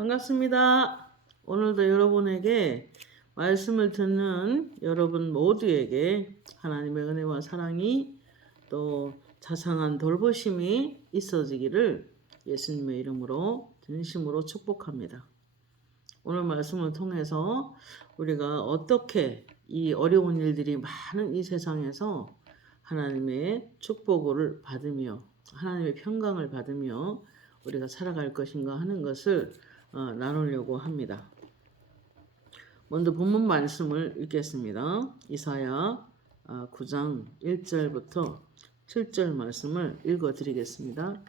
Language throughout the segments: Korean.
반갑습니다. 오늘도 여러분에게 말씀을 듣는 여러분 모두에게 하나님의 은혜와 사랑이 또 자상한 돌보심이 있어지기를 예수님의 이름으로 진심으로 축복합니다. 오늘 말씀을 통해서 우리가 어떻게 이 어려운 일들이 많은 이 세상에서 하나님의 축복을 받으며 하나님의 평강을 받으며 우리가 살아갈 것인가 하는 것을 나누려고 합니다. 먼저 본문 말씀을 읽겠습니다. 이사야 9장 1절부터 7절 말씀을 읽어드리겠습니다.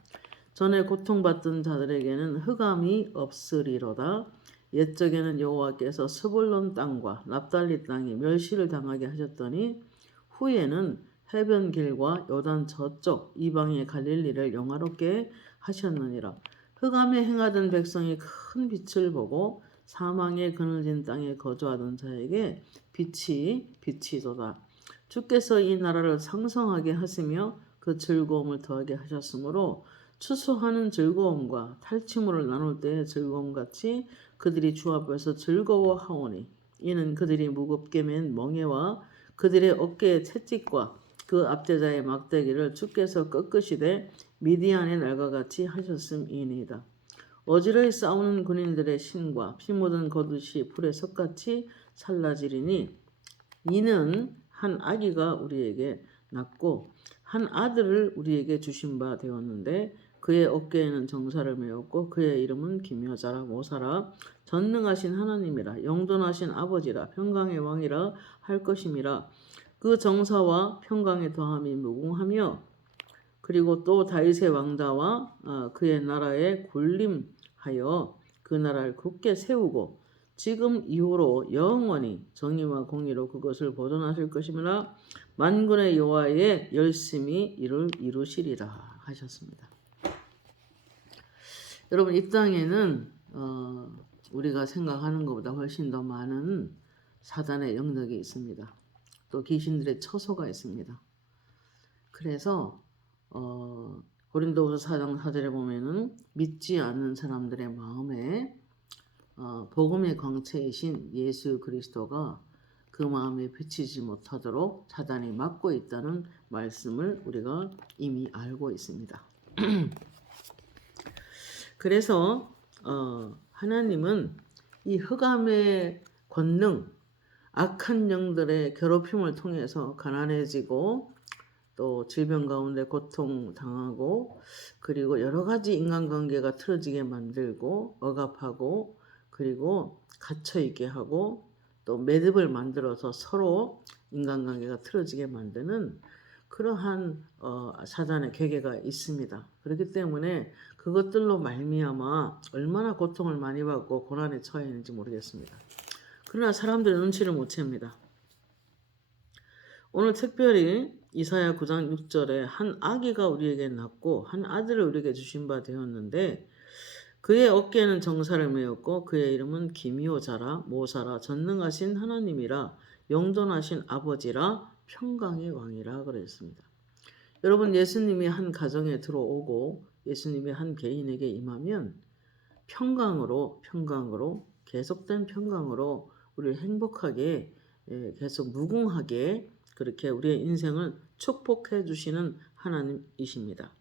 전에 고통받던 자들에게는 흑암이 없으리로다. 옛적에는 여호와께서 스불론 땅과 납달리 땅이 멸시를 당하게 하셨더니 후에는 해변길과 요단 저쪽 이방의 갈릴리를 영화롭게 하셨느니라. 흑암에 행하던 백성이 큰 빛을 보고 사망의 그늘진 땅에 거주하던 자에게 빛이 비치도다. 주께서 이 나라를 상성하게 하시며 그 즐거움을 더하게 하셨으므로 추수하는 즐거움과 탈취물을 나눌 때의 즐거움같이 그들이 주 앞에서 즐거워하오니 이는 그들이 무겁게 맨 멍에와 그들의 어깨의 채찍과 그 압제자의 막대기를 주께서 꺾으시되 미디안의 날과 같이 하셨음이니이다. 어지러이 싸우는 군인들의 신과 피 묻은 겉옷이 불에 석같이 찰라지리니 이는 한 아기가 우리에게 낳고 한 아들을 우리에게 주신 바 되었는데 그의 어깨에는 정사를 메었고 그의 이름은 기묘자라 모사라 전능하신 하나님이라 영존하신 아버지라 평강의 왕이라 할 것임이라. 그 정사와 평강의 더함이 무궁하며 그리고 또 다윗의 왕자와 그의 나라에 군림하여 그 나라를 굳게 세우고 지금 이후로 영원히 정의와 공의로 그것을 보존하실 것이므라. 만군의 여호와의 열심히 이를 이루시리라 하셨습니다. 여러분, 이 땅에는 우리가 생각하는 것보다 훨씬 더 많은 사단의 영역이 있습니다. 또 귀신들의 처소가 있습니다. 그래서 고린도후서 4장 4절에 보면은 믿지 않는 사람들의 마음에 복음의 광채이신 예수 그리스도가 그 마음에 비치지 못하도록 사단이 막고 있다는 말씀을 우리가 이미 알고 있습니다. 그래서 하나님은 이 흑암의 권능, 악한 영들의 괴롭힘을 통해서 가난해지고 또 질병 가운데 고통당하고 그리고 여러 가지 인간관계가 틀어지게 만들고 억압하고 그리고 갇혀있게 하고 또 매듭을 만들어서 서로 인간관계가 틀어지게 만드는 그러한 사단의 계계가 있습니다. 그렇기 때문에 그것들로 말미암아 얼마나 고통을 많이 받고 고난에 처해 있는지 모르겠습니다. 그러나 사람들은 눈치를 못 챕니다. 오늘 특별히 이사야 9장 6절에 한 아기가 우리에게 낳고 한 아들을 우리에게 주신 바 되었는데 그의 어깨에는 정사를 메었고 그의 이름은 기묘자라 모사라 전능하신 하나님이라 영존하신 아버지라 평강의 왕이라 그랬습니다. 여러분, 예수님이 한 가정에 들어오고 예수님이 한 개인에게 임하면 평강으로 계속된 평강으로 우리를 행복하게 계속 무궁하게 그렇게 우리의 인생을 축복해 주시는 하나님이십니다.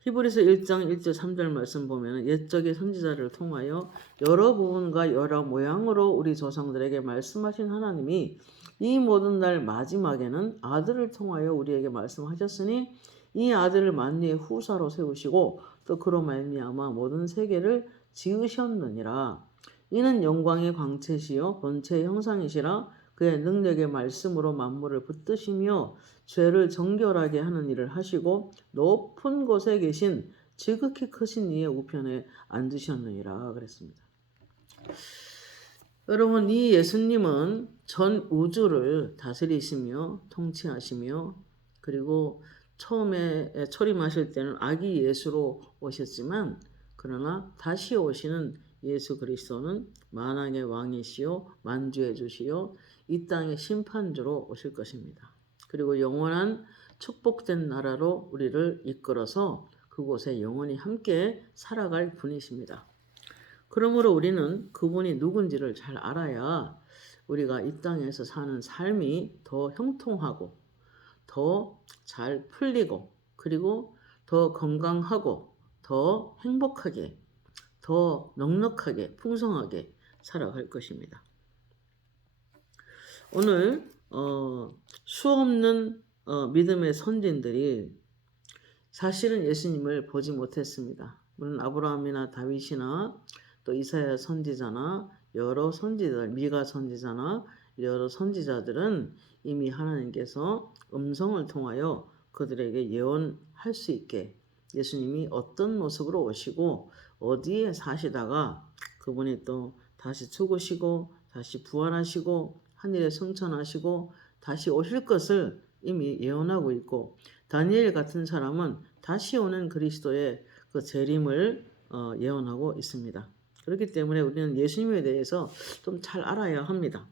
히브리서 1장 1절 3절 말씀 보면 옛적의 선지자를 통하여 여러 부분과 여러 모양으로 우리 조상들에게 말씀하신 하나님이 이 모든 날 마지막에는 아들을 통하여 우리에게 말씀하셨으니 이 아들을 만유의 후사로 세우시고 또 그로 말미암아 모든 세계를 지으셨느니라. 이는 영광의 광채시요 본체의 형상이시라. 그의 능력의 말씀으로 만물을 붙드시며 죄를 정결하게 하는 일을 하시고 높은 곳에 계신 지극히 크신 이의 우편에 앉으셨느니라 그랬습니다. 여러분, 이 예수님은 전 우주를 다스리시며 통치하시며 그리고 처음에 초림하실 때는 아기 예수로 오셨지만 그러나 다시 오시는 예수 그리스도는 만왕의 왕이시요 만주의 주시요 이 땅의 심판주로 오실 것입니다. 그리고 영원한 축복된 나라로 우리를 이끌어서 그곳에 영원히 함께 살아갈 분이십니다. 그러므로 우리는 그분이 누군지를 잘 알아야 우리가 이 땅에서 사는 삶이 더 형통하고 더 잘 풀리고 그리고 더 건강하고 더 행복하게 더 넉넉하게 풍성하게 살아갈 것입니다. 오늘 수없는 믿음의 선진들이 사실은 예수님을 보지 못했습니다. 물론 아브라함이나 다윗이나 또 이사야 선지자나 여러 선지자들, 미가 선지자나 여러 선지자들은 이미 하나님께서 음성을 통하여 그들에게 예언할 수 있게 예수님이 어떤 모습으로 오시고 어디에 사시다가 그분이 또 다시 죽으시고 다시 부활하시고 하늘에 승천하시고 다시 오실 것을 이미 예언하고 있고 다니엘 같은 사람은 다시 오는 그리스도의 그 재림을 예언하고 있습니다. 그렇기 때문에 우리는 예수님에 대해서 좀 잘 알아야 합니다.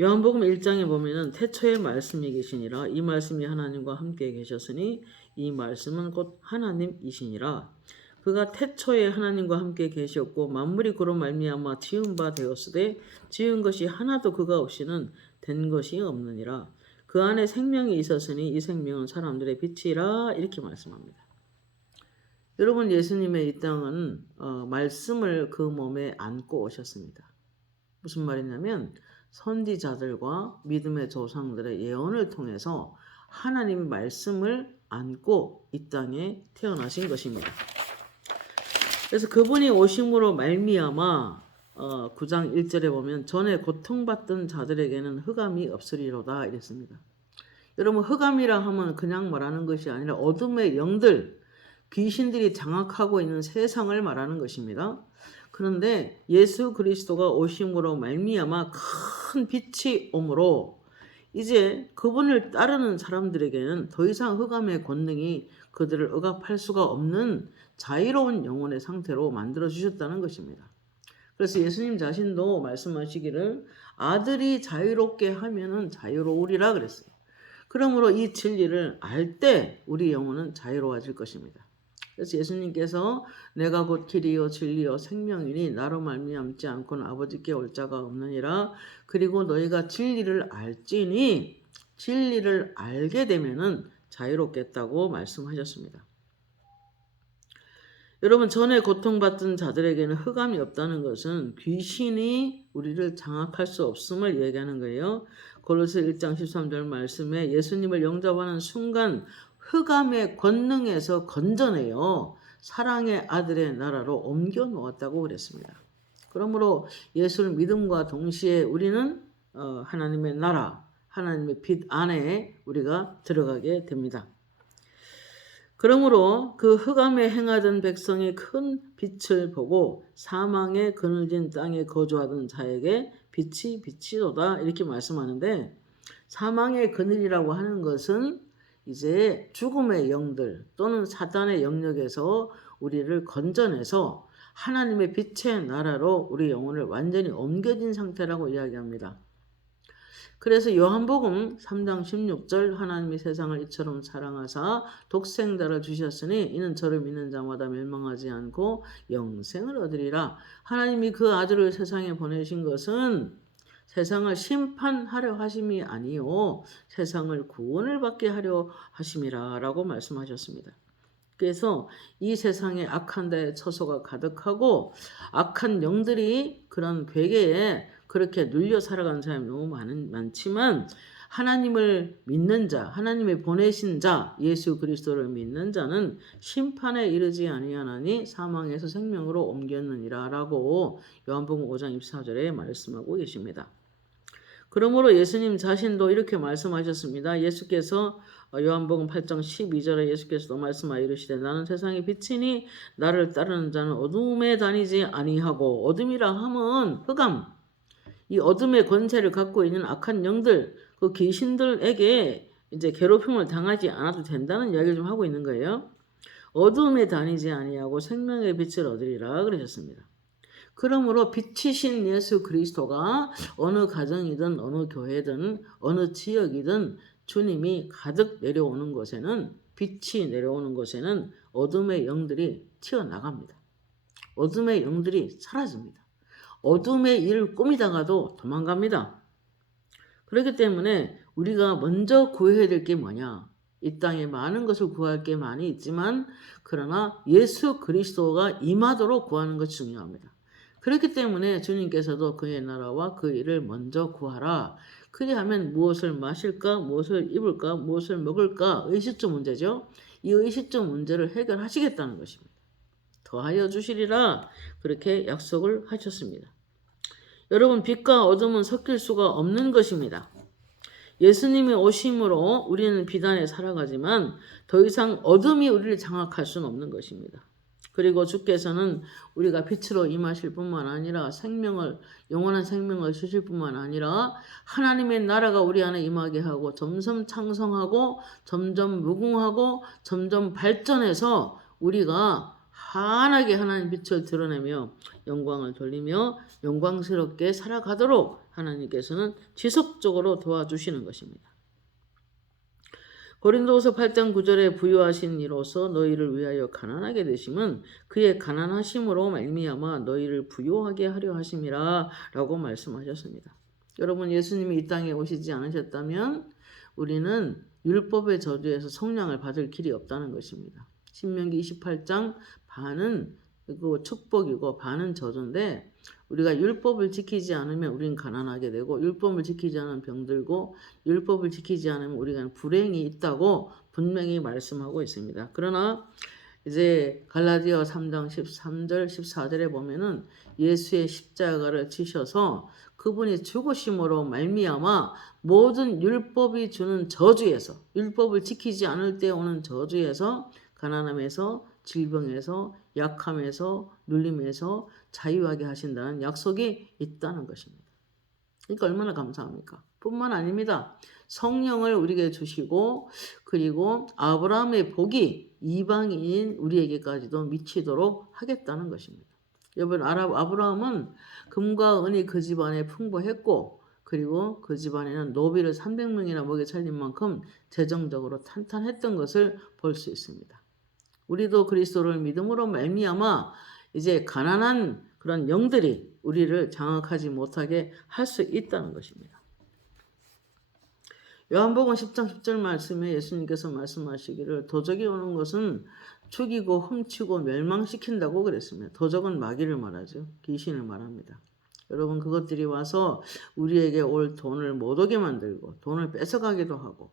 요한복음 1장에 보면은 태초에 말씀이 계시니라 이 말씀이 하나님과 함께 계셨으니 이 말씀은 곧 하나님이시니라 그가 태초에 하나님과 함께 계셨고 만물이 그로 말미암아 지은 바 되었으되 지은 것이 하나도 그가 없이는 된 것이 없느니라 그 안에 생명이 있었으니 이 생명은 사람들의 빛이라 이렇게 말씀합니다. 여러분 예수님의 이 땅은 말씀을 그 몸에 안고 오셨습니다. 무슨 말이냐면 선지자들과 믿음의 조상들의 예언을 통해서 하나님의 말씀을 안고 이 땅에 태어나신 것입니다. 그래서 그분이 오심으로 말미암아 9장 1절에 보면 전에 고통받던 자들에게는 흑암이 없으리로다 이랬습니다. 여러분 흑암이라 하면 그냥 말하는 것이 아니라 어둠의 영들, 귀신들이 장악하고 있는 세상을 말하는 것입니다. 그런데 예수 그리스도가 오심으로 말미암아 큰 빛이 오므로 이제 그분을 따르는 사람들에게는 더 이상 흑암의 권능이 그들을 억압할 수가 없는 자유로운 영혼의 상태로 만들어 주셨다는 것입니다. 그래서 예수님 자신도 말씀하시기를 아들이 자유롭게 하면은 자유로우리라 그랬어요. 그러므로 이 진리를 알 때 우리 영혼은 자유로워질 것입니다. 그래서 예수님께서 내가 곧 길이요 진리요 생명이니 나로 말미암지 않고는 아버지께 올 자가 없느니라. 그리고 너희가 진리를 알지니 진리를 알게 되면은 자유롭겠다고 말씀하셨습니다. 여러분 전에 고통받던 자들에게는 흑암이 없다는 것은 귀신이 우리를 장악할 수 없음을 얘기하는 거예요. 고로새 1장 13절 말씀에 예수님을 영접하는 순간 흑암의 권능에서 건져내요. 사랑의 아들의 나라로 옮겨 놓았다고 그랬습니다. 그러므로 예수를 믿음과 동시에 우리는 하나님의 나라, 하나님의 빛 안에 우리가 들어가게 됩니다. 그러므로 그 흑암에 행하던 백성이 큰 빛을 보고 사망에 그늘진 땅에 거주하던 자에게 빛이 비치도다 이렇게 말씀하는데 사망의 그늘이라고 하는 것은 이제 죽음의 영들 또는 사단의 영역에서 우리를 건져내서 하나님의 빛의 나라로 우리 영혼을 완전히 옮겨진 상태라고 이야기합니다. 그래서 요한복음 3장 16절 하나님이 세상을 이처럼 사랑하사 독생자를 주셨으니 이는 저를 믿는 자마다 멸망하지 않고 영생을 얻으리라. 하나님이 그 아들을 세상에 보내신 것은 세상을 심판하려 하심이 아니요 세상을 구원을 받게 하려 하심이라 라고 말씀하셨습니다. 그래서 이 세상에 악한 데에 처소가 가득하고 악한 영들이 그런 괴계에 그렇게 눌려 살아가는 사람이 너무 많지만 하나님을 믿는 자, 하나님의 보내신 자, 예수 그리스도를 믿는 자는 심판에 이르지 아니하나니 사망에서 생명으로 옮겼느니라 라고 요한복음 5장 24절에 말씀하고 계십니다. 그러므로 예수님 자신도 이렇게 말씀하셨습니다. 예수께서 요한복음 8장 12절에 예수께서도 말씀하여 이르시되 나는 세상의 빛이니 나를 따르는 자는 어둠에 다니지 아니하고 어둠이라 함은 흑암 이 어둠의 권세를 갖고 있는 악한 영들 그 귀신들에게 이제 괴롭힘을 당하지 않아도 된다는 이야기를 좀 하고 있는 거예요. 어둠에 다니지 아니하고 생명의 빛을 얻으리라 그러셨습니다. 그러므로 빛이신 예수 그리스도가 어느 가정이든 어느 교회든 어느 지역이든 주님이 가득 내려오는 곳에는 빛이 내려오는 곳에는 어둠의 영들이 튀어나갑니다. 어둠의 영들이 사라집니다. 어둠의 일을 꾸미다가도 도망갑니다. 그렇기 때문에 우리가 먼저 구해야 될 게 뭐냐? 이 땅에 많은 것을 구할 게 많이 있지만 그러나 예수 그리스도가 임하도록 구하는 것이 중요합니다. 그렇기 때문에 주님께서도 그의 나라와 그 일을 먼저 구하라. 그리하면 무엇을 마실까, 무엇을 입을까, 무엇을 먹을까 의식주 문제죠. 이 의식주 문제를 해결하시겠다는 것입니다. 더하여 주시리라 그렇게 약속을 하셨습니다. 여러분, 빛과 어둠은 섞일 수가 없는 것입니다. 예수님의 오심으로 우리는 비단에 살아가지만 더 이상 어둠이 우리를 장악할 수는 없는 것입니다. 그리고 주께서는 우리가 빛으로 임하실 뿐만 아니라 영원한 생명을 주실 뿐만 아니라 하나님의 나라가 우리 안에 임하게 하고 점점 창성하고 점점 무궁하고 점점 발전해서 우리가 환하게 하나님 빛을 드러내며 영광을 돌리며 영광스럽게 살아가도록 하나님께서는 지속적으로 도와주시는 것입니다. 고린도후서 8장 9절에 부유하신 이로서 너희를 위하여 가난하게 되심은 그의 가난하심으로 말미암아 너희를 부유하게 하려 하심이라 라고 말씀하셨습니다. 여러분, 예수님이 이 땅에 오시지 않으셨다면 우리는 율법의 저주에서 속량을 받을 길이 없다는 것입니다. 신명기 28장 반은 그 축복이고 반은 저주인데 우리가 율법을 지키지 않으면 우리는 가난하게 되고 율법을 지키지 않으면 병들고 율법을 지키지 않으면 우리가 불행이 있다고 분명히 말씀하고 있습니다. 그러나 이제 갈라디아 3장 13절 14절에 보면은 예수의 십자가를 지셔서 그분이 죽으심으로 말미암아 모든 율법이 주는 저주에서 율법을 지키지 않을 때 오는 저주에서 가난함에서 질병에서 약함에서 눌림에서 자유하게 하신다는 약속이 있다는 것입니다. 그러니까 얼마나 감사합니까? 뿐만 아닙니다. 성령을 우리에게 주시고 그리고 아브라함의 복이 이방인인 우리에게까지도 미치도록 하겠다는 것입니다. 여러분, 아브라함은 금과 은이 그 집안에 풍부했고 그리고 그 집안에는 노비를 300명이나 먹여 살린 만큼 재정적으로 탄탄했던 것을 볼 수 있습니다. 우리도 그리스도를 믿음으로 말미암아 이제 가난한 그런 영들이 우리를 장악하지 못하게 할 수 있다는 것입니다. 요한복음 10장 10절 말씀에 예수님께서 말씀하시기를 도적이 오는 것은 죽이고 훔치고 멸망시킨다고 그랬습니다. 도적은 마귀를 말하죠. 귀신을 말합니다. 여러분, 그것들이 와서 우리에게 올 돈을 못 오게 만들고 돈을 뺏어가기도 하고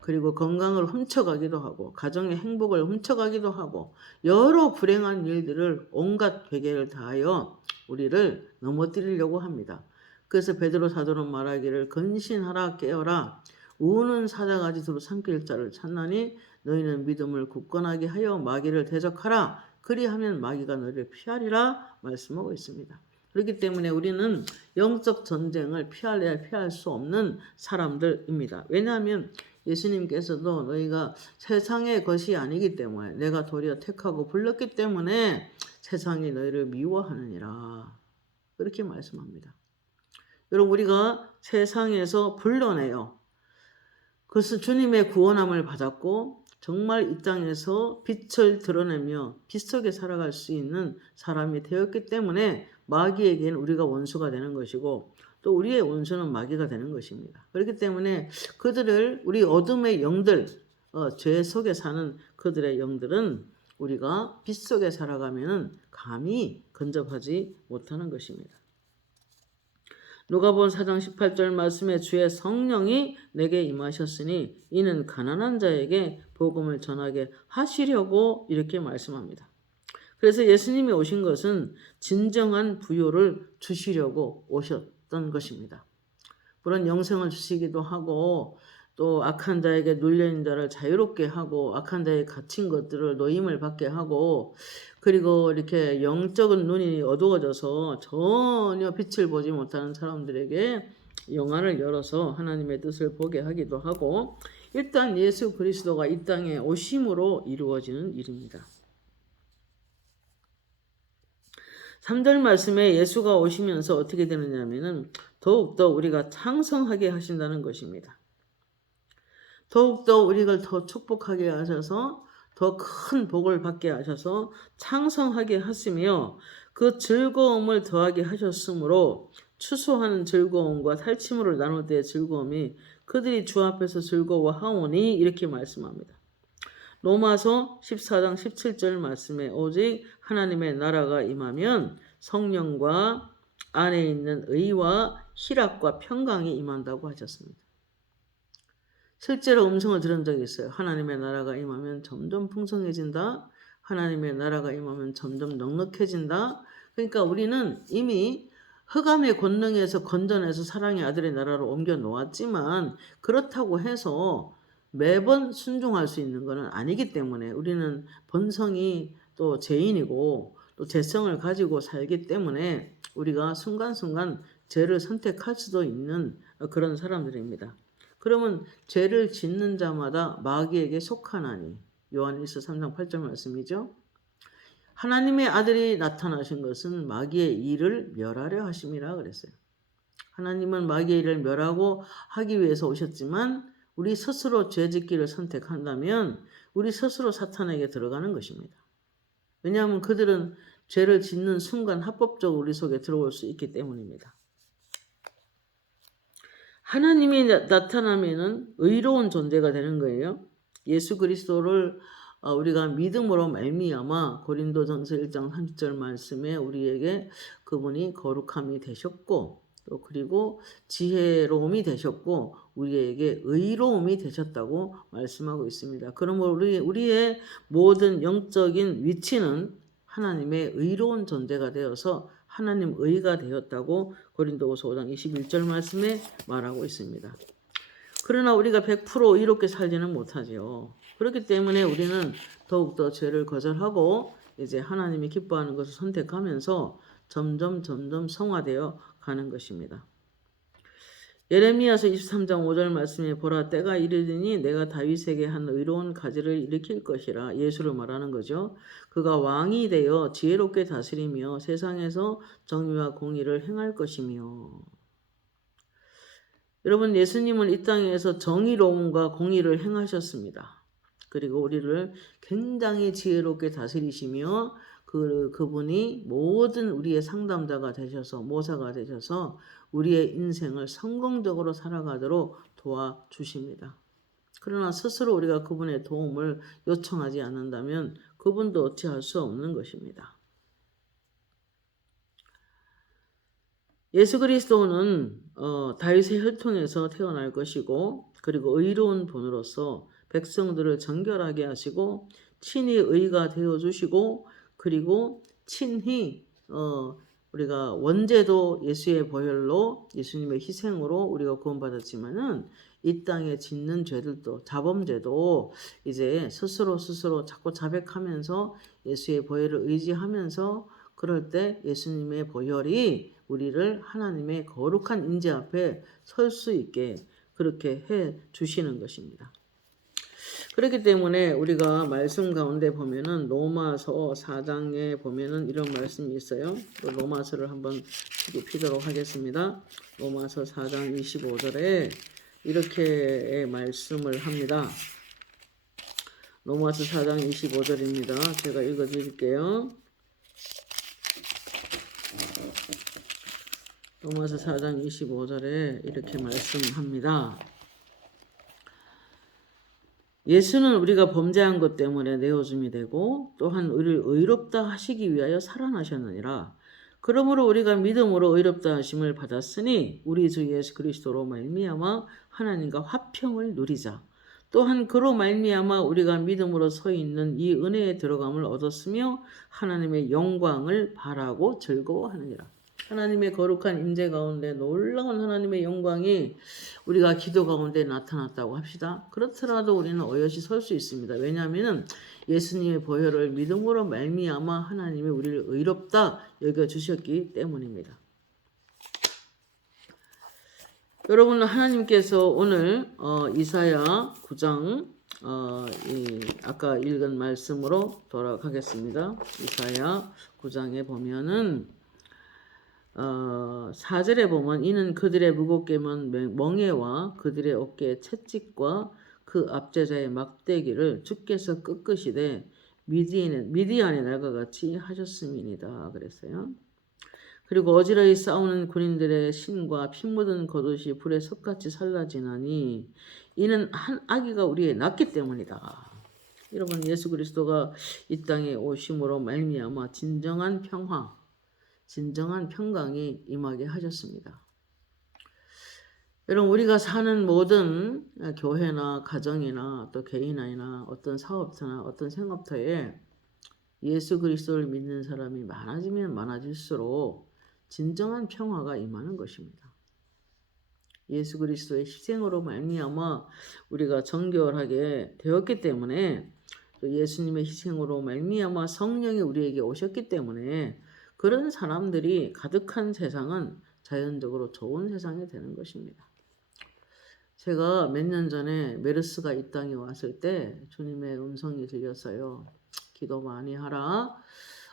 그리고 건강을 훔쳐가기도 하고 가정의 행복을 훔쳐가기도 하고 여러 불행한 일들을 온갖 괴계를 다하여 우리를 넘어뜨리려고 합니다. 그래서 베드로 사도는 말하기를 근신하라 깨어라 우는 사자같이 두루 삼킬 자를 찾나니 너희는 믿음을 굳건하게 하여 마귀를 대적하라 그리하면 마귀가 너희를 피하리라 말씀하고 있습니다. 그렇기 때문에 우리는 영적 전쟁을 피할 수 없는 사람들입니다. 왜냐하면 예수님께서도 너희가 세상의 것이 아니기 때문에 내가 도리어 택하고 불렀기 때문에 세상이 너희를 미워하느니라 그렇게 말씀합니다. 여러분, 우리가 세상에서 불러내요. 그것은 주님의 구원함을 받았고 정말 이 땅에서 빛을 드러내며 빛 속에 살아갈 수 있는 사람이 되었기 때문에 마귀에게는 우리가 원수가 되는 것이고 또 우리의 원수는 마귀가 되는 것입니다. 그렇기 때문에 그들을 우리 어둠의 영들, 죄 속에 사는 그들의 영들은 우리가 빛 속에 살아가면 감히 근접하지 못하는 것입니다. 누가복음 4장 18절 말씀에 주의 성령이 내게 임하셨으니 이는 가난한 자에게 복음을 전하게 하시려고 이렇게 말씀합니다. 그래서 예수님이 오신 것은 진정한 부요를 주시려고 오셨던 것입니다. 물론 영생을 주시기도 하고 또 악한 자에게 눌려있는 자를 자유롭게 하고 악한 자에 갇힌 것들을 노임을 받게 하고 그리고 이렇게 영적인 눈이 어두워져서 전혀 빛을 보지 못하는 사람들에게 영안을 열어서 하나님의 뜻을 보게 하기도 하고 일단 예수 그리스도가 이 땅에 오심으로 이루어지는 일입니다. 3절 말씀에 예수가 오시면서 어떻게 되느냐면은 더욱더 우리가 창성하게 하신다는 것입니다. 더욱더 우리를 더 축복하게 하셔서 더 큰 복을 받게 하셔서 창성하게 하시며 그 즐거움을 더하게 하셨으므로 추수하는 즐거움과 탈취물을 나눌 때의 즐거움이 그들이 주 앞에서 즐거워하오니 이렇게 말씀합니다. 로마서 14장 17절 말씀에 오직 하나님의 나라가 임하면 성령과 안에 있는 의와 희락과 평강이 임한다고 하셨습니다. 실제로 음성을 들은 적이 있어요. 하나님의 나라가 임하면 점점 풍성해진다. 하나님의 나라가 임하면 점점 넉넉해진다. 그러니까 우리는 이미 흑암의 권능에서 건져내서 사랑의 아들의 나라로 옮겨 놓았지만 그렇다고 해서 매번 순종할 수 있는 것은 아니기 때문에 우리는 본성이 또 죄인이고 또 죄성을 가지고 살기 때문에 우리가 순간순간 죄를 선택할 수도 있는 그런 사람들입니다. 그러면 죄를 짓는 자마다 마귀에게 속하나니 요한일서 3장 8절 말씀이죠. 하나님의 아들이 나타나신 것은 마귀의 일을 멸하려 하심이라 그랬어요. 하나님은 마귀의 일을 멸하고 하기 위해서 오셨지만 우리 스스로 죄짓기를 선택한다면 우리 스스로 사탄에게 들어가는 것입니다. 왜냐하면 그들은 죄를 짓는 순간 합법적으로 우리 속에 들어올 수 있기 때문입니다. 하나님이 나타나면은 의로운 존재가 되는 거예요. 예수 그리스도를 우리가 믿음으로 말미암아 고린도전서 1장 30절 말씀에 우리에게 그분이 거룩함이 되셨고 또 그리고 지혜로움이 되셨고 우리에게 의로움이 되셨다고 말씀하고 있습니다. 그러므로 우리의 모든 영적인 위치는 하나님의 의로운 존재가 되어서 하나님 의가 되었다고 고린도후서 5장 21절 말씀에 말하고 있습니다. 그러나 우리가 100% 의롭게 살지는 못하죠. 그렇기 때문에 우리는 더욱더 죄를 거절하고 이제 하나님이 기뻐하는 것을 선택하면서 점점 성화되어 가는 것입니다. 예레미야서 23장 5절 말씀에 보라 때가 이르리니 내가 다윗에게 한 의로운 가지를 일으킬 것이라 예수를 말하는 거죠. 그가 왕이 되어 지혜롭게 다스리며 세상에서 정의와 공의를 행할 것이며 여러분 예수님은 이 땅에서 정의로움과 공의를 행하셨습니다. 그리고 우리를 굉장히 지혜롭게 다스리시며 그분이 모든 우리의 상담자가 되셔서 모사가 되셔서 우리의 인생을 성공적으로 살아가도록 도와주십니다. 그러나 스스로 우리가 그분의 도움을 요청하지 않는다면 그분도 어찌할 수 없는 것입니다. 예수 그리스도는 다윗의 혈통에서 태어날 것이고 그리고 의로운 분으로서 백성들을 정결하게 하시고 친히 의가 되어주시고 그리고 친히 우리가 원죄도 예수의 보혈로 예수님의 희생으로 우리가 구원받았지만은 이 땅에 짓는 죄들도 자범죄도 이제 스스로 자꾸 자백하면서 예수의 보혈을 의지하면서 그럴 때 예수님의 보혈이 우리를 하나님의 거룩한 임재 앞에 설 수 있게 그렇게 해 주시는 것입니다. 그렇기 때문에 우리가 말씀 가운데 보면은 로마서 4장에 보면은 이런 말씀이 있어요. 로마서를 한번 피도록 하겠습니다. 로마서 4장 25절에 이렇게 말씀을 합니다. 로마서 4장 25절입니다. 제가 읽어 드릴게요. 로마서 4장 25절에 이렇게 말씀합니다. 예수는 우리가 범죄한 것 때문에 내어줌이 되고 또한 우리를 의롭다 하시기 위하여 살아나셨느니라. 그러므로 우리가 믿음으로 의롭다 하심을 받았으니 우리 주 예수 그리스도로 말미암아 하나님과 화평을 누리자. 또한 그로 말미암아 우리가 믿음으로 서 있는 이 은혜에 들어감을 얻었으며 하나님의 영광을 바라고 즐거워하느니라. 하나님의 거룩한 임재 가운데 놀라운 하나님의 영광이 우리가 기도 가운데 나타났다고 합시다. 그렇더라도 우리는 어여시 설 수 있습니다. 왜냐하면 예수님의 보혈을 믿음으로 말미암아 하나님이 우리를 의롭다 여겨주셨기 때문입니다. 여러분 하나님께서 오늘 이사야 9장 아까 읽은 말씀으로 돌아가겠습니다. 이사야 9장에 보면은 4절에 보면 이는 그들의 무겁게 먼 멍에와 그들의 어깨에 채찍과 그 압제자의 막대기를 주께서 꺾으시되 미디안의 날과 같이 하셨음이니이다 그랬어요. 그리고 어지러이 싸우는 군인들의 신과 피 묻은 겉옷이 불에 석같이 살라지나니 이는 한 아기가 우리에 낳기 때문이다. 여러분, 예수 그리스도가 이 땅에 오심으로 말미암아 진정한 평화, 진정한 평강이 임하게 하셨습니다. 여러분, 우리가 사는 모든 교회나 가정이나 또 개인이나 어떤 사업터나 어떤 생업터에 예수 그리스도를 믿는 사람이 많아지면 많아질수록 진정한 평화가 임하는 것입니다. 예수 그리스도의 희생으로 말미암아 우리가 정결하게 되었기 때문에, 또 예수님의 희생으로 말미암아 성령이 우리에게 오셨기 때문에 그런 사람들이 가득한 세상은 자연적으로 좋은 세상이 되는 것입니다. 제가 몇 년 전에 메르스가 이 땅에 왔을 때 주님의 음성이 들렸어요. 기도 많이 하라.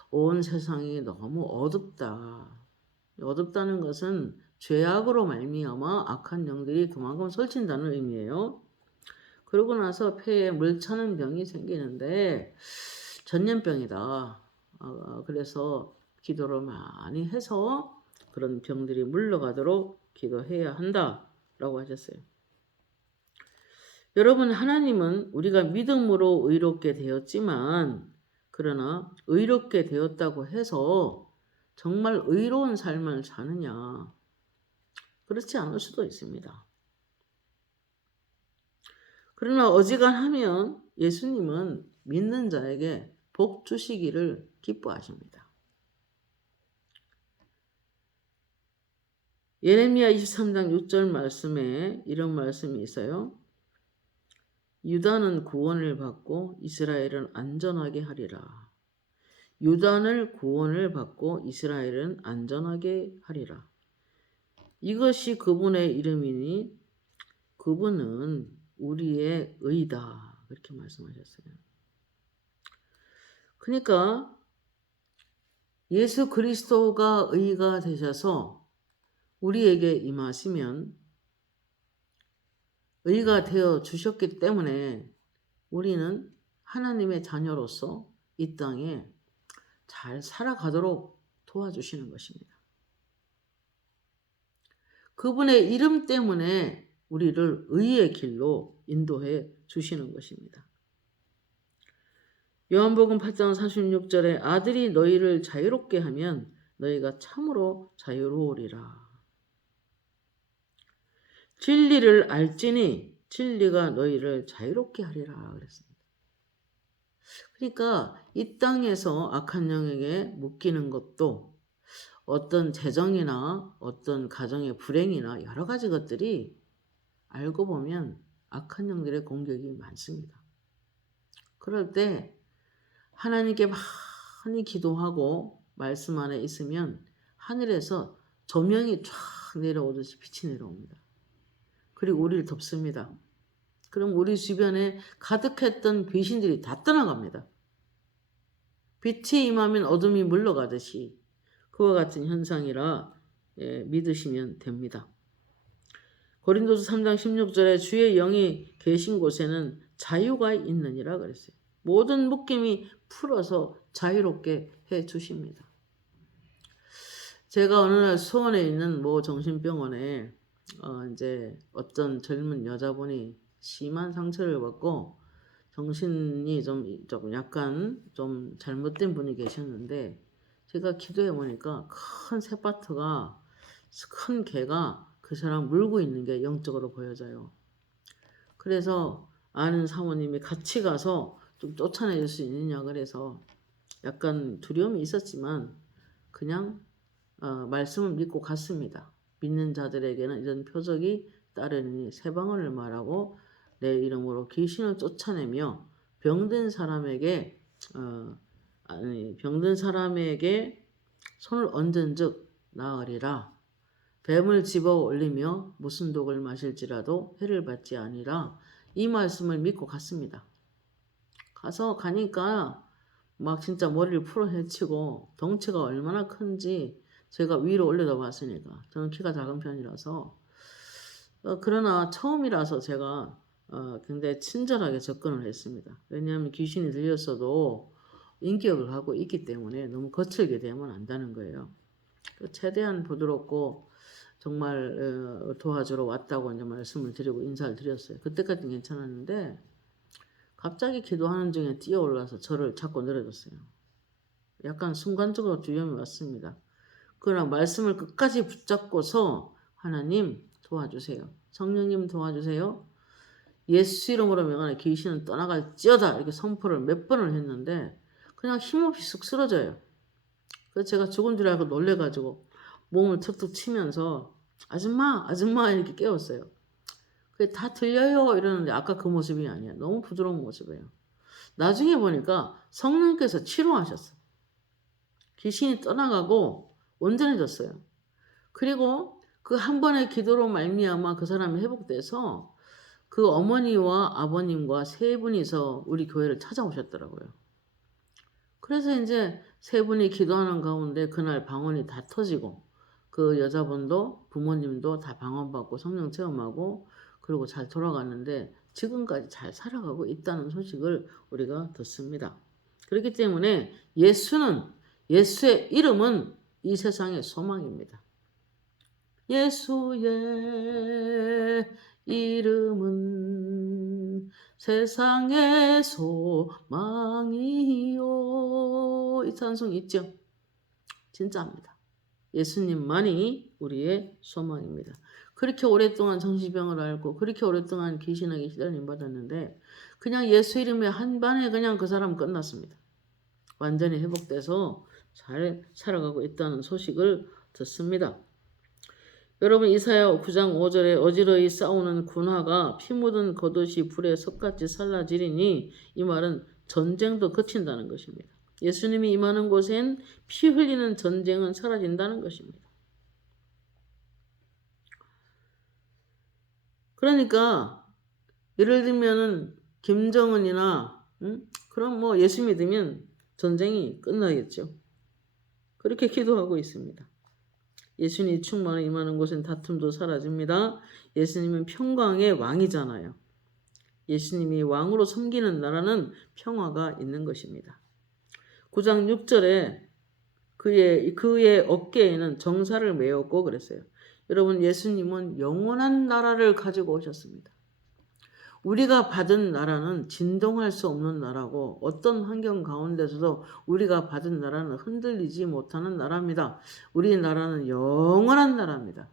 온 세상이 너무 어둡다. 어둡다는 것은 죄악으로 말미암아 악한 영들이 그만큼 설친다는 의미예요. 그러고 나서 폐에 물 차는 병이 생기는데 전염병이다. 그래서 기도를 많이 해서 그런 병들이 물러가도록 기도해야 한다라고 하셨어요. 여러분, 하나님은 우리가 믿음으로 의롭게 되었지만, 그러나 의롭게 되었다고 해서 정말 의로운 삶을 사느냐? 그렇지 않을 수도 있습니다. 그러나 어지간하면 예수님은 믿는 자에게 복 주시기를 기뻐하십니다. 예레미야 23장 6절 말씀에 이런 말씀이 있어요. 유다는 구원을 받고 이스라엘은 안전하게 하리라. 유다는 구원을 받고 이스라엘은 안전하게 하리라. 이것이 그분의 이름이니 그분은 우리의 의다. 그렇게 말씀하셨어요. 그러니까 예수 그리스도가 의가 되셔서 우리에게 임하시면 의가 되어 주셨기 때문에 우리는 하나님의 자녀로서 이 땅에 잘 살아가도록 도와주시는 것입니다. 그분의 이름 때문에 우리를 의의 길로 인도해 주시는 것입니다. 요한복음 8장 36절에 아들이 너희를 자유롭게 하면 너희가 참으로 자유로우리라. 진리를 알지니 진리가 너희를 자유롭게 하리라 그랬습니다. 그러니까 이 땅에서 악한 영에게 묶이는 것도 어떤 재정이나 어떤 가정의 불행이나 여러 가지 것들이 알고 보면 악한 영들의 공격이 많습니다. 그럴 때 하나님께 많이 기도하고 말씀 안에 있으면 하늘에서 조명이 쫙 내려오듯이 빛이 내려옵니다. 그리고 우리를 덮습니다. 그럼 우리 주변에 가득했던 귀신들이 다 떠나갑니다. 빛이 임하면 어둠이 물러가듯이 그와 같은 현상이라 믿으시면 됩니다. 고린도서 3장 16절에 주의 영이 계신 곳에는 자유가 있느니라 그랬어요. 모든 묶임이 풀어서 자유롭게 해 주십니다. 제가 어느 날 수원에 있는 모 정신병원에 이제 어떤 젊은 여자분이 심한 상처를 받고 정신이 좀 약간 좀 잘못된 분이 계셨는데, 제가 기도해 보니까 큰 새바트가, 큰 개가 그 사람 물고 있는 게 영적으로 보여져요. 그래서 아는 사모님이 같이 가서 좀 쫓아낼 수 있느냐 그래서 약간 두려움이 있었지만 그냥 말씀을 믿고 갔습니다. 믿는 자들에게는 이런 표적이 따르니 새 방언을 말하고 내 이름으로 귀신을 쫓아내며 병든 사람에게 손을 얹은즉 나으리라. 뱀을 집어 올리며 무슨 독을 마실지라도 해를 받지 아니라. 이 말씀을 믿고 갔습니다. 가니까 막 진짜 머리를 풀어 헤치고 덩치가 얼마나 큰지 제가 위로 올려다 봤으니까, 저는 키가 작은 편이라서 그러나 처음이라서 제가 굉장히 친절하게 접근을 했습니다. 왜냐하면 귀신이 들렸어도 인격을 하고 있기 때문에 너무 거칠게 대하면 안 되는 거예요. 최대한 부드럽고 정말 도와주러 왔다고 이제 말씀을 드리고 인사를 드렸어요. 그때까지는 괜찮았는데 갑자기 기도하는 중에 뛰어올라서 저를 잡고 내려줬어요. 약간 순간적으로 위험이 왔습니다. 그러나 말씀을 끝까지 붙잡고서 하나님 도와주세요. 성령님 도와주세요. 예수 이름으로 명하는 귀신은 떠나갈지어다 이렇게 선포를 몇 번을 했는데 그냥 힘없이 쑥 쓰러져요. 그래서 제가 죽은 줄 알고 놀래가지고 몸을 툭툭 치면서 아줌마 아줌마 이렇게 깨웠어요. 그게 다 들려요 이러는데 아까 그 모습이 아니에요. 너무 부드러운 모습이에요. 나중에 보니까 성령께서 치료하셨어요. 귀신이 떠나가고 온전해졌어요. 그리고 그 한 번의 기도로 말미암아 그 사람이 회복돼서 그 어머니와 아버님과 세 분이서 우리 교회를 찾아오셨더라고요. 그래서 이제 세 분이 기도하는 가운데 그날 방언이 다 터지고 그 여자분도 부모님도 다 방언받고 성령 체험하고 그리고 잘 돌아가는데 지금까지 잘 살아가고 있다는 소식을 우리가 듣습니다. 그렇기 때문에 예수의 이름은 이 세상의 소망입니다. 예수의 이름은 세상의 소망이요. 이 찬송 있죠? 진짜입니다. 예수님만이 우리의 소망입니다. 그렇게 오랫동안 정신병을 앓고 그렇게 오랫동안 귀신에게 시달림 받았는데 그냥 예수 이름에 한 반에 그냥 그 사람 끝났습니다. 완전히 회복돼서 잘 살아가고 있다는 소식을 듣습니다. 여러분 이사야 9장 5절에 어지러이 싸우는 군화가 피 묻은 겉옷이 불에 석같이 살라지리니 이 말은 전쟁도 그친다는 것입니다. 예수님이 임하는 곳엔 피 흘리는 전쟁은 사라진다는 것입니다. 그러니까 예를 들면은 김정은이나 그럼 뭐 예수 믿으면 전쟁이 끝나겠죠. 그렇게 기도하고 있습니다. 예수님이 충만히 임하는 곳엔 다툼도 사라집니다. 예수님은 평강의 왕이잖아요. 예수님이 왕으로 섬기는 나라는 평화가 있는 것입니다. 9장 6절에 그의 어깨에는 정사를 메었고 그랬어요. 여러분 예수님은 영원한 나라를 가지고 오셨습니다. 우리가 받은 나라는 진동할 수 없는 나라고 어떤 환경 가운데서도 우리가 받은 나라는 흔들리지 못하는 나라입니다. 우리 나라는 영원한 나라입니다.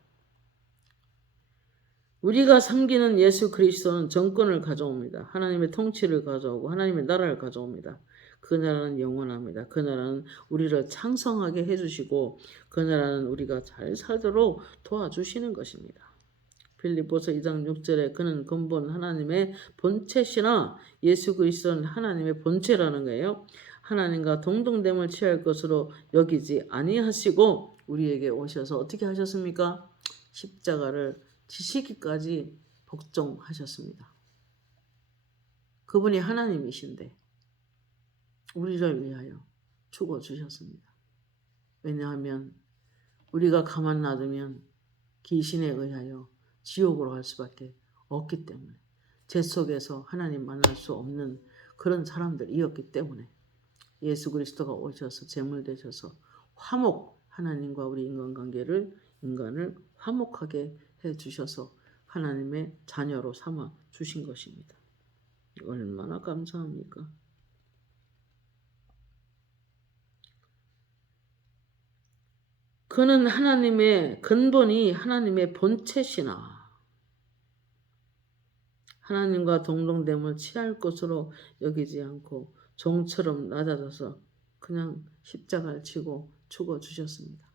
우리가 섬기는 예수 그리스도는 정권을 가져옵니다. 하나님의 통치를 가져오고 하나님의 나라를 가져옵니다. 그 나라는 영원합니다. 그 나라는 우리를 창성하게 해주시고 그 나라는 우리가 잘 살도록 도와주시는 것입니다. 빌립보서 2장 6절에 그는 근본 하나님의 본체시나 예수 그리스도는 하나님의 본체라는 거예요. 하나님과 동등됨을 취할 것으로 여기지 아니하시고 우리에게 오셔서 어떻게 하셨습니까? 십자가를 지시기까지 복종하셨습니다. 그분이 하나님이신데 우리를 위하여 죽어주셨습니다. 왜냐하면 우리가 가만 놔두면 귀신에 의하여 지옥으로 갈 수밖에 없기 때문에 죄 속에서 하나님 만날 수 없는 그런 사람들이었기 때문에 예수 그리스도가 오셔서 제물 되셔서 하나님과 우리 인간을 화목하게 해주셔서 하나님의 자녀로 삼아 주신 것입니다. 얼마나 감사합니까? 그는 하나님의 근본이 하나님의 본체시나 하나님과 동등됨을 취할 것으로 여기지 않고 종처럼 낮아져서 그냥 십자가를 지고 죽어주셨습니다.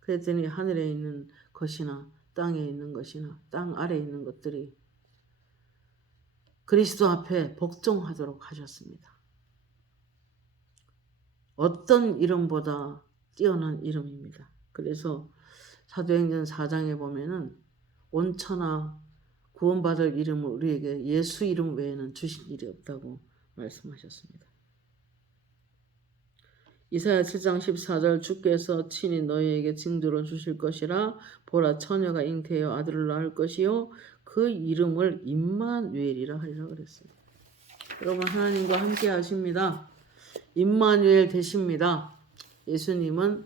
그랬더니 하늘에 있는 것이나 땅에 있는 것이나 땅 아래에 있는 것들이 그리스도 앞에 복종하도록 하셨습니다. 어떤 이름보다 뛰어난 이름입니다. 그래서 사도행전 4장에 보면은 온천하 구원받을 이름을 우리에게 예수 이름 외에는 주신 일이 없다고 말씀하셨습니다. 이사야 7장 14절 주께서 친히 너희에게 징조를 주실 것이라 보라 처녀가 잉태하여 아들을 낳을 것이요 그 이름을 임마누엘이라 하리라 그랬어요. 여러분 하나님과 함께 하십니다. 임마누엘 되십니다. 예수님은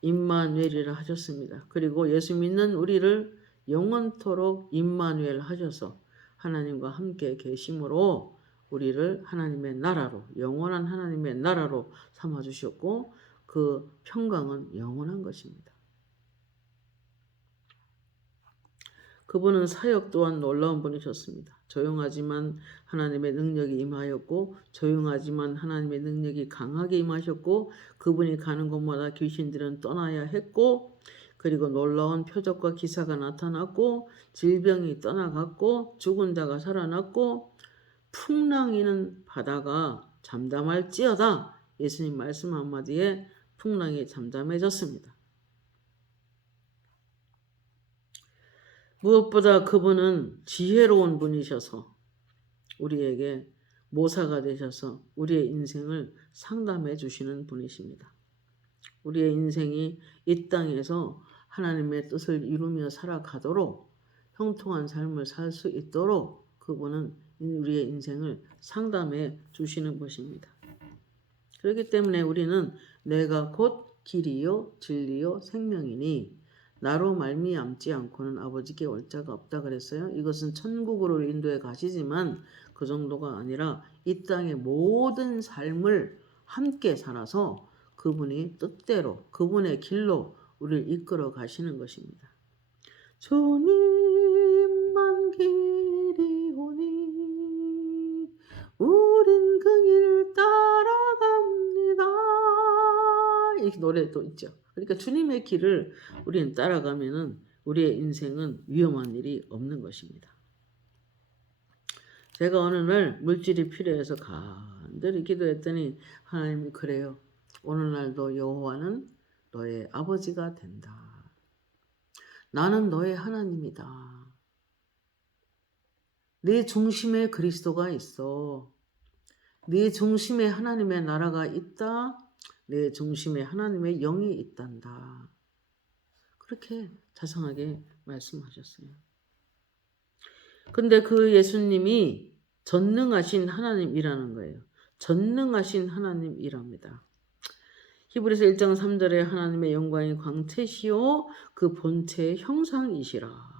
임마누엘이라 하셨습니다. 그리고 예수 믿는 우리를 영원토록 임마누엘 하셔서 하나님과 함께 계심으로 우리를 하나님의 나라로, 영원한 하나님의 나라로 삼아주셨고 그 평강은 영원한 것입니다. 그분은 사역 또한 놀라운 분이셨습니다. 조용하지만 하나님의 능력이 임하였고 조용하지만 하나님의 능력이 강하게 임하셨고 그분이 가는 곳마다 귀신들은 떠나야 했고 그리고 놀라운 표적과 기사가 나타났고 질병이 떠나갔고 죽은 자가 살아났고 풍랑이는 바다가 잠잠할지어다. 예수님 말씀 한마디에 풍랑이 잠잠해졌습니다. 무엇보다 그분은 지혜로운 분이셔서 우리에게 모사가 되셔서 우리의 인생을 상담해 주시는 분이십니다. 우리의 인생이 이 땅에서 하나님의 뜻을 이루며 살아가도록 형통한 삶을 살 수 있도록 그분은 우리의 인생을 상담해 주시는 것입니다. 그렇기 때문에 우리는 내가 곧 길이요 진리요 생명이니 나로 말미암지 않고는 아버지께 올 자가 없다 그랬어요. 이것은 천국으로 인도해 가시지만 그 정도가 아니라 이 땅의 모든 삶을 함께 살아서 그분이 뜻대로 그분의 길로 우리를 이끌어 가시는 것입니다. 주님만 길이 오니 우린 그 길 따라갑니다. 이렇게 노래도 있죠. 그러니까 주님의 길을 우리는 따라가면은 우리의 인생은 위험한 일이 없는 것입니다. 제가 어느 날 물질이 필요해서 간절히 기도했더니 하나님이 그래요. 오늘 날도 여호와는 너의 아버지가 된다. 나는 너의 하나님이다. 네 중심에 그리스도가 있어. 네 중심에 하나님의 나라가 있다. 내 중심에 하나님의 영이 있단다. 그렇게 자상하게 말씀하셨어요. 근데 그 예수님이 전능하신 하나님이라는 거예요. 전능하신 하나님이랍니다. 히브리서 1장 3절에 하나님의 영광이 광채시요 그 본체의 형상이시라.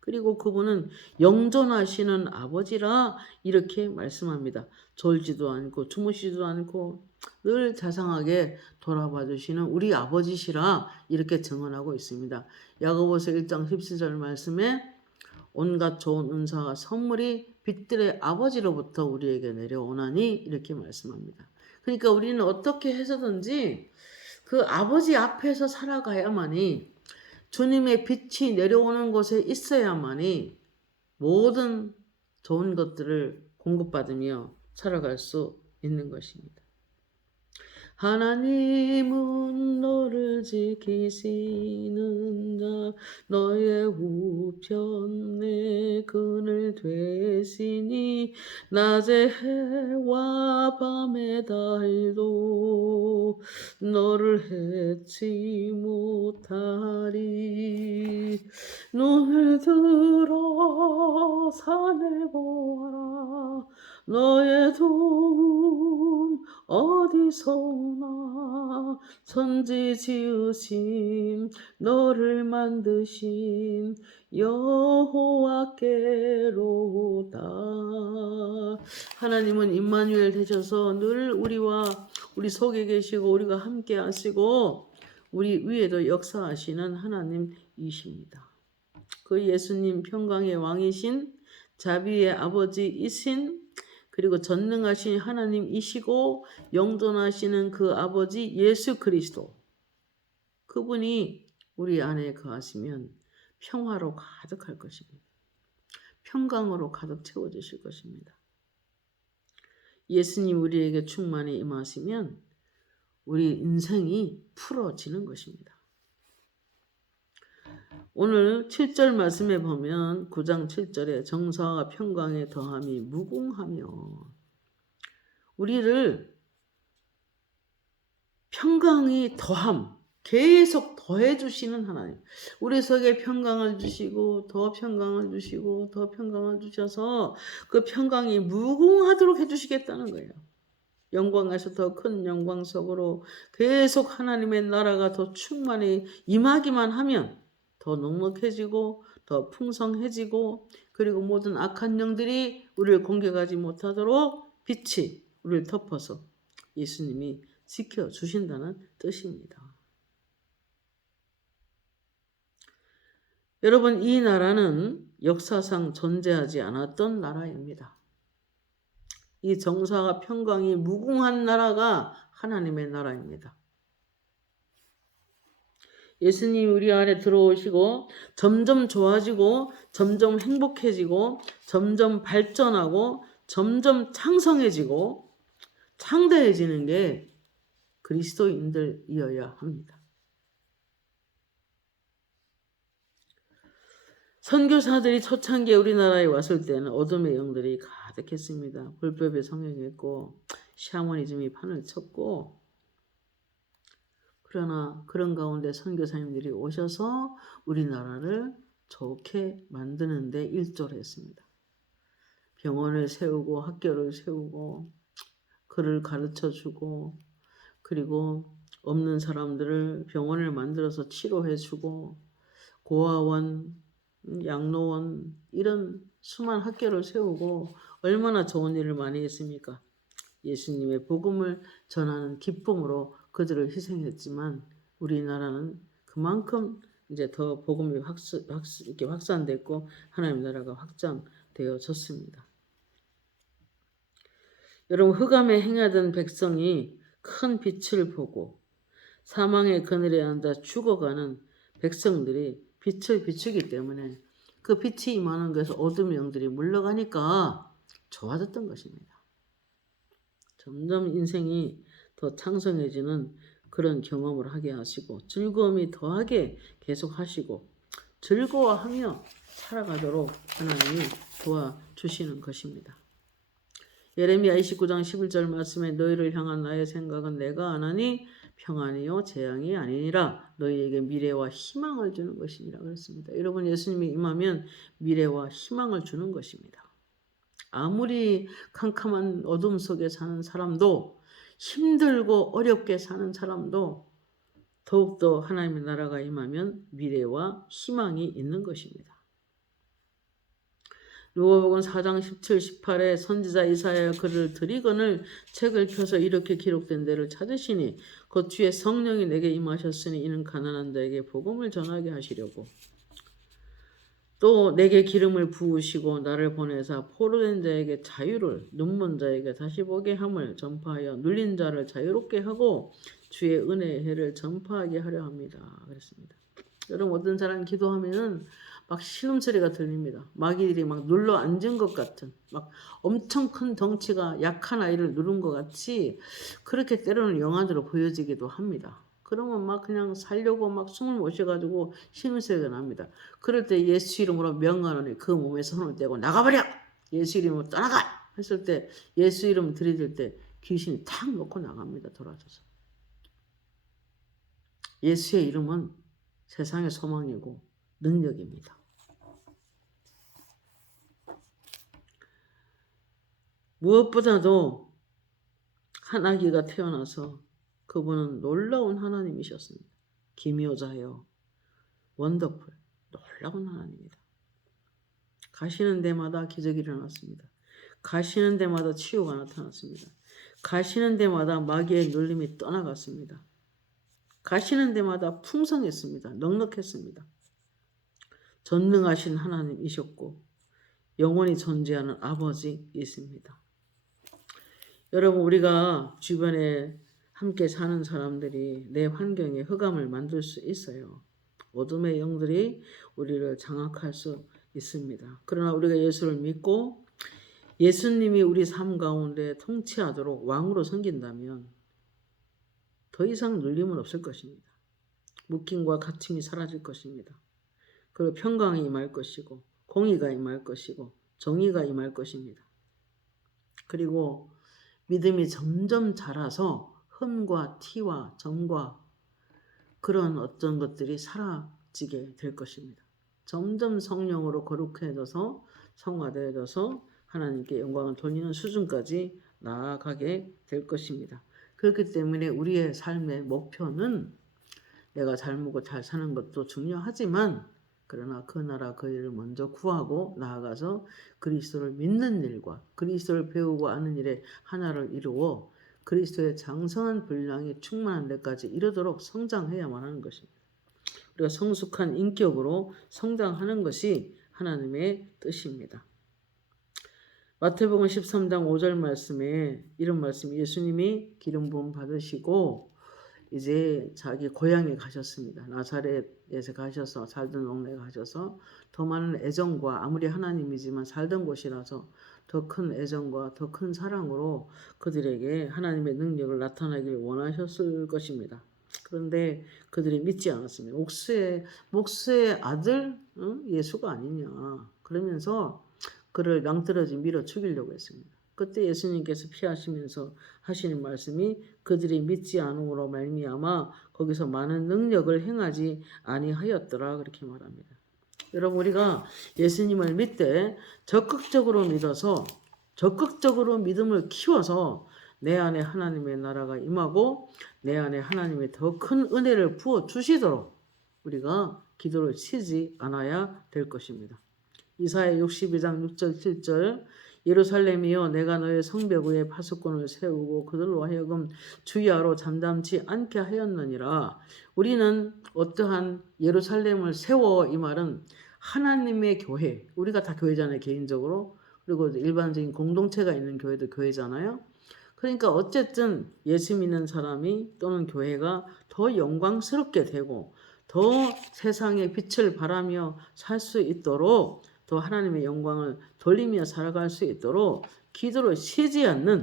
그리고 그분은 영존하시는 아버지라 이렇게 말씀합니다. 졸지도 않고 주무시지도 않고 늘 자상하게 돌아봐 주시는 우리 아버지시라 이렇게 증언하고 있습니다. 야고보서 1장 14절 말씀에 온갖 좋은 은사와 선물이 빛들의 아버지로부터 우리에게 내려오나니 이렇게 말씀합니다. 그러니까 우리는 어떻게 해서든지 그 아버지 앞에서 살아가야만이 주님의 빛이 내려오는 곳에 있어야만이 모든 좋은 것들을 공급받으며 살아갈 수 있는 것입니다. 하나님은 너를 지키시는 자 너의 우편에 그늘 되시니 낮의 해와 밤의 달도 너를 해치 못하리. 눈을 들어 산을 보아라. 너의 도움 어디서 오나. 천지 지으신 너를 만드신 여호와께로다. 하나님은 임마누엘 되셔서 늘 우리와 우리 속에 계시고 우리가 함께 하시고 우리 위에도 역사하시는 하나님이십니다. 그 예수님 평강의 왕이신 자비의 아버지이신 그리고 전능하신 하나님이시고 영존하시는 그 아버지 예수 그리스도 그분이 우리 안에 거하시면 평화로 가득할 것입니다. 평강으로 가득 채워주실 것입니다. 예수님 우리에게 충만히 임하시면 우리 인생이 풀어지는 것입니다. 오늘 7절 말씀에 보면 9장 7절에 정사와 평강의 더함이 무궁하며 우리를 평강이 더함, 계속 더해 주시는 하나님. 우리 속에 평강을 주시고 더 평강을 주시고 더 평강을 주셔서 그 평강이 무궁하도록 해 주시겠다는 거예요. 영광에서 더 큰 영광 속으로 계속 하나님의 나라가 더 충만히 임하기만 하면 더 넉넉해지고 더 풍성해지고, 그리고 모든 악한 영들이 우리를 공격하지 못하도록 빛이 우리를 덮어서 예수님이 지켜주신다는 뜻입니다. 여러분, 이 나라는 역사상 존재하지 않았던 나라입니다. 이 정사가 평강이 무궁한 나라가 하나님의 나라입니다. 예수님이 우리 안에 들어오시고 점점 좋아지고 점점 행복해지고 점점 발전하고 점점 창성해지고 창대해지는 게 그리스도인들이어야 합니다. 선교사들이 초창기에 우리나라에 왔을 때는 어둠의 영들이 가득했습니다. 불법에 성행했고 샤머니즘이 판을 쳤고, 그러나 그런 가운데 선교사님들이 오셔서 우리나라를 좋게 만드는 데 일조를 했습니다. 병원을 세우고 학교를 세우고 글을 가르쳐주고, 그리고 없는 사람들을 병원을 만들어서 치료해주고, 고아원, 양로원, 이런 수많은 학교를 세우고 얼마나 좋은 일을 많이 했습니까? 예수님의 복음을 전하는 기쁨으로 그들을 희생했지만 우리나라는 그만큼 이제 더 복음이 이렇게 확산됐고 하나님 나라가 확장되어졌습니다. 여러분, 흑암에 행하던 백성이 큰 빛을 보고 사망의 그늘에 앉아 죽어가는 백성들이 빛을 비추기 때문에 그 빛이 임하는 것에서 어둠의 영들이 물러가니까 좋아졌던 것입니다. 점점 인생이 더 창성해지는 그런 경험을 하게 하시고 즐거움이 더하게 계속 하시고 즐거워하며 살아가도록 하나님이 도와주시는 것입니다. 예레미야 29장 11절 말씀에 너희를 향한 나의 생각은 내가 아나니 평안이요 재앙이 아니니라, 너희에게 미래와 희망을 주는 것이니라 그랬습니다. 여러분, 예수님이 임하면 미래와 희망을 주는 것입니다. 아무리 캄캄한 어둠 속에 사는 사람도, 힘들고 어렵게 사는 사람도 더욱더 하나님의 나라가 임하면 미래와 희망이 있는 것입니다. 누가복음 4장 17, 18에 선지자 이사야의 글을 드리거늘 책을 펴서 이렇게 기록된 데를 찾으시니 그 뒤에 성령이 내게 임하셨으니 이는 가난한 자에게 복음을 전하게 하시려고, 또 내게 기름을 부으시고 나를 보내사 포로된 자에게 자유를, 눈먼 자에게 다시 보게 함을 전파하여 눌린 자를 자유롭게 하고 주의 은혜의 해를 전파하게 하려 합니다. 그랬습니다. 여러분, 어떤 사람 기도하면은 막 신음소리가 들립니다. 마귀들이 막 눌러 앉은 것 같은, 막 엄청 큰 덩치가 약한 아이를 누른 것 같이 그렇게 때로는 영화적으로 보여지기도 합니다. 그러면 막 그냥 살려고 막 숨을 못 쉬어가지고 신음소리가 납니다. 그럴 때 예수 이름으로 명하노니 그 몸에 손을 떼고 나가버려! 예수 이름으로 떠나가! 했을 때 예수 이름 들이댈 때 귀신이 탁 놓고 나갑니다. 돌아져서. 예수의 이름은 세상의 소망이고 능력입니다. 무엇보다도 한 아기가 태어나서 그분은 놀라운 하나님이셨습니다. 기묘자요, 원더풀, 놀라운 하나님입니다. 가시는 데마다 기적이 일어났습니다. 가시는 데마다 치유가 나타났습니다. 가시는 데마다 마귀의 눌림이 떠나갔습니다. 가시는 데마다 풍성했습니다. 넉넉했습니다. 전능하신 하나님이셨고 영원히 존재하는 아버지이십니다. 여러분, 우리가 주변에 함께 사는 사람들이 내 환경에 흑암을 만들 수 있어요. 어둠의 영들이 우리를 장악할 수 있습니다. 그러나 우리가 예수를 믿고 예수님이 우리 삶 가운데 통치하도록 왕으로 섬긴다면 더 이상 눌림은 없을 것입니다. 묶임과 갇힘이 사라질 것입니다. 그리고 평강이 임할 것이고 공의가 임할 것이고 정의가 임할 것입니다. 그리고 믿음이 점점 자라서 흠과 티와 점과 그런 어떤 것들이 사라지게 될 것입니다. 점점 성령으로 거룩해져서 성화되어져서 하나님께 영광을 돌리는 수준까지 나아가게 될 것입니다. 그렇기 때문에 우리의 삶의 목표는 내가 잘 먹고 잘 사는 것도 중요하지만 그러나 그 나라 그 일을 먼저 구하고 나아가서 그리스도를 믿는 일과 그리스도를 배우고 아는 일에 하나를 이루어 그리스도의 장성한 분량이 충만한 데까지 이르도록 성장해야만 하는 것입니다. 우리가 성숙한 인격으로 성장하는 것이 하나님의 뜻입니다. 마태복음 13장 5절 말씀에 이런 말씀, 예수님이 기름 부음 받으시고 이제 자기 고향에 가셨습니다. 나사렛에서 가셔서 살던 동네에 가셔서 더 많은 애정과 아무리 하나님이지만 살던 곳이라서 더 큰 애정과 더 큰 사랑으로 그들에게 하나님의 능력을 나타나기를 원하셨을 것입니다. 그런데 그들이 믿지 않았습니다. 목수의 아들 예수가 아니냐 그러면서 그를 낭떠러지 밀어 죽이려고 했습니다. 그때 예수님께서 피하시면서 하시는 말씀이 그들이 믿지 않음으로 말미암아 거기서 많은 능력을 행하지 아니하였더라 그렇게 말합니다. 여러분 우리가 예수님을 믿되 적극적으로 믿어서 적극적으로 믿음을 키워서 내 안에 하나님의 나라가 임하고 내 안에 하나님의 더 큰 은혜를 부어 주시도록 우리가 기도를 쉬지 않아야 될 것입니다. 이사야 62장 6절 7절 예루살렘이여 내가 너의 성벽 위에 파수꾼을 세우고 그들로 하여금 주야로 잠잠치 않게 하였느니라. 우리는 어떠한 예루살렘을 세워 이 말은 하나님의 교회, 우리가 다 교회잖아요 개인적으로. 그리고 일반적인 공동체가 있는 교회도 교회잖아요. 그러니까 어쨌든 예수 믿는 사람이 또는 교회가 더 영광스럽게 되고 더 세상의 빛을 발하며 살 수 있도록 더 하나님의 영광을 돌리며 살아갈 수 있도록 기도를 쉬지 않는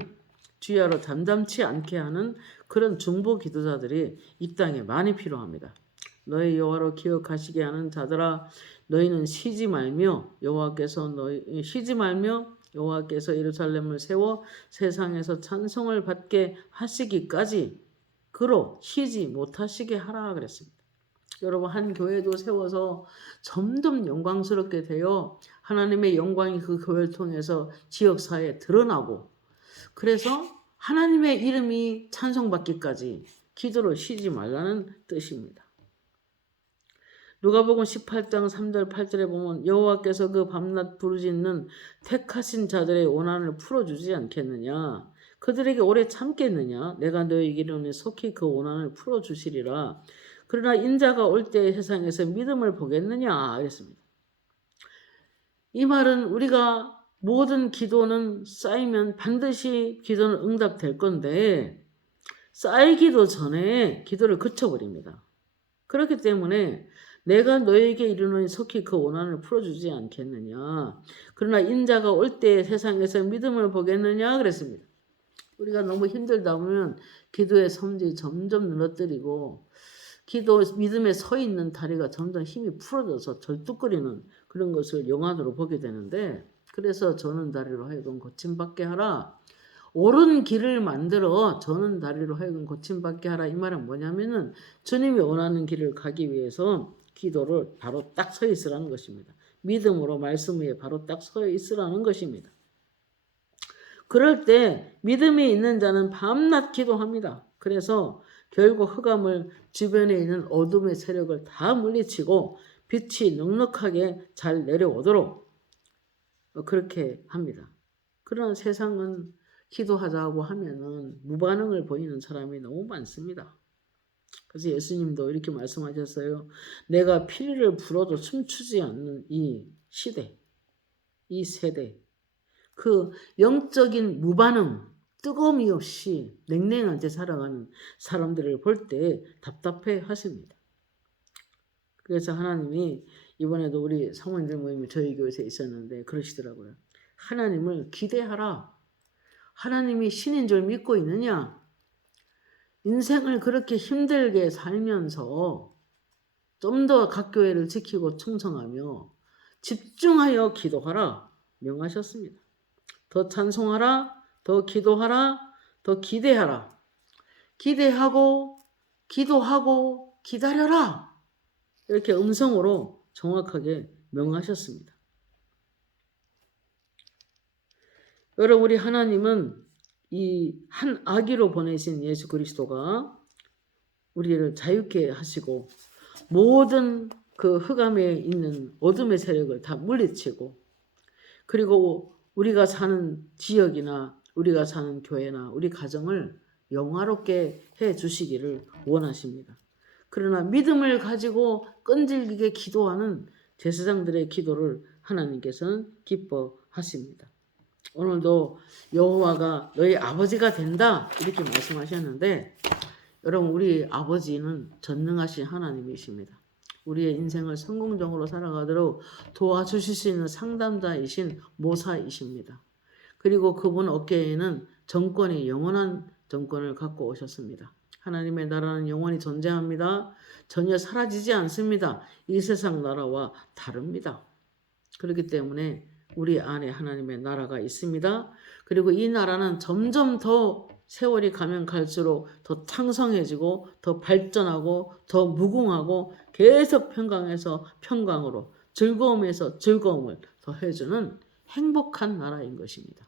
주야로 잠잠치 않게 하는 그런 중보 기도자들이 이 땅에 많이 필요합니다. 너희 여호와로 기억하시게 하는 자들아 너희는 쉬지 말며 여호와께서 예루살렘을 세워 세상에서 찬송을 받게 하시기까지 그로 쉬지 못하시게 하라 그랬습니다. 여러분 한 교회도 세워서 점점 영광스럽게 되어 하나님의 영광이 그 교회를 통해서 지역사회에 드러나고 그래서 하나님의 이름이 찬송받기까지 기도를 쉬지 말라는 뜻입니다. 누가복음 18장 3절 8절에 보면 여호와께서 그 밤낮 부르짖는 택하신 자들의 원한을 풀어주지 않겠느냐 그들에게 오래 참겠느냐 내가 너희에게 이르노니 속히 그 원한을 풀어주시리라. 그러나 인자가 올 때 세상에서 믿음을 보겠느냐 이랬습니다. 이 말은 우리가 모든 기도는 쌓이면 반드시 기도는 응답될 건데 쌓이기도 전에 기도를 그쳐버립니다. 그렇기 때문에 내가 너에게 이르노니 속히 그 원한을 풀어주지 않겠느냐. 그러나 인자가 올 때 세상에서 믿음을 보겠느냐 그랬습니다. 우리가 너무 힘들다 보면 기도의 성질이 점점 늘어뜨리고 믿음에 서 있는 다리가 점점 힘이 풀어져서 절뚝거리는 그런 것을 영화로 보게 되는데 그래서 저는 다리로 하여금 고침받게 하라. 옳은 길을 만들어 저는 다리로 하여금 고침받게 하라. 이 말은 뭐냐면은 주님이 원하는 길을 가기 위해서 기도를 바로 딱 서 있으라는 것입니다. 믿음으로 말씀 위에 바로 딱 서 있으라는 것입니다. 그럴 때 믿음이 있는 자는 밤낮 기도합니다. 그래서 결국 흑암을 주변에 있는 어둠의 세력을 다 물리치고 빛이 넉넉하게 잘 내려오도록 그렇게 합니다. 그러나 세상은 기도하자고 하면은 무반응을 보이는 사람이 너무 많습니다. 그래서 예수님도 이렇게 말씀하셨어요. 내가 피리를 불어도 춤추지 않는 이 시대, 이 세대, 그 영적인 무반응, 뜨거움이 없이 냉랭하게 살아가는 사람들을 볼 때 답답해 하십니다. 그래서 하나님이 이번에도 우리 사모님들 모임이 저희 교회에서 있었는데 그러시더라고요. 하나님을 기대하라. 하나님이 신인 줄 믿고 있느냐? 인생을 그렇게 힘들게 살면서 좀 더 각 교회를 지키고 충성하며 집중하여 기도하라 명하셨습니다. 더 찬송하라, 더 기도하라, 더 기대하라. 기대하고 기도하고 기다려라. 이렇게 음성으로 정확하게 명하셨습니다. 여러분, 우리 하나님은 이 한 아기로 보내신 예수 그리스도가 우리를 자유케 하시고 모든 그 흑암에 있는 어둠의 세력을 다 물리치고, 그리고 우리가 사는 지역이나 우리가 사는 교회나 우리 가정을 영화롭게 해 주시기를 원하십니다. 그러나 믿음을 가지고 끈질기게 기도하는 제사장들의 기도를 하나님께서는 기뻐하십니다. 오늘도 여호와가 너희 아버지가 된다 이렇게 말씀하셨는데, 여러분, 우리 아버지는 전능하신 하나님이십니다. 우리의 인생을 성공적으로 살아가도록 도와주실 수 있는 상담자이신 모사이십니다. 그리고 그분 어깨에는 정권이 영원한 정권을 갖고 오셨습니다. 하나님의 나라는 영원히 존재합니다. 전혀 사라지지 않습니다. 이 세상 나라와 다릅니다. 그렇기 때문에 우리 안에 하나님의 나라가 있습니다. 그리고 이 나라는 점점 더 세월이 가면 갈수록 더 창성해지고 더 발전하고 더 무궁하고 계속 평강에서 평강으로, 즐거움에서 즐거움을 더해주는 행복한 나라인 것입니다.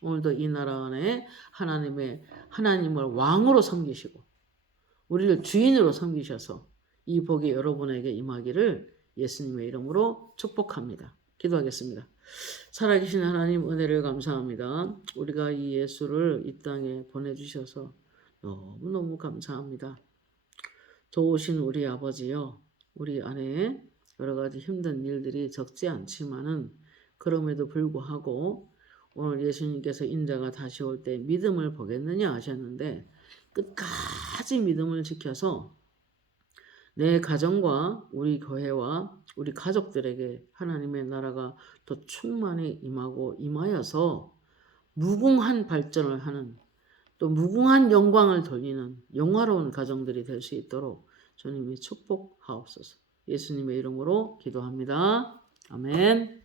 오늘도 이 나라 안에 하나님을 왕으로 섬기시고 우리를 주인으로 섬기셔서 이 복이 여러분에게 임하기를 예수님의 이름으로 축복합니다. 기도하겠습니다. 살아계신 하나님, 은혜를 감사합니다. 우리가 이 예수를 이 땅에 보내주셔서 너무너무 감사합니다. 좋으신 우리 아버지요, 우리 안에 여러 가지 힘든 일들이 적지 않지만은 그럼에도 불구하고 오늘 예수님께서 인자가 다시 올 때 믿음을 보겠느냐 하셨는데, 끝까지 믿음을 지켜서 내 가정과 우리 교회와 우리 가족들에게 하나님의 나라가 더 충만히 임하여서 무궁한 발전을 하는, 또 무궁한 영광을 돌리는 영화로운 가정들이 될 수 있도록 주님이 축복하옵소서. 예수님의 이름으로 기도합니다. 아멘.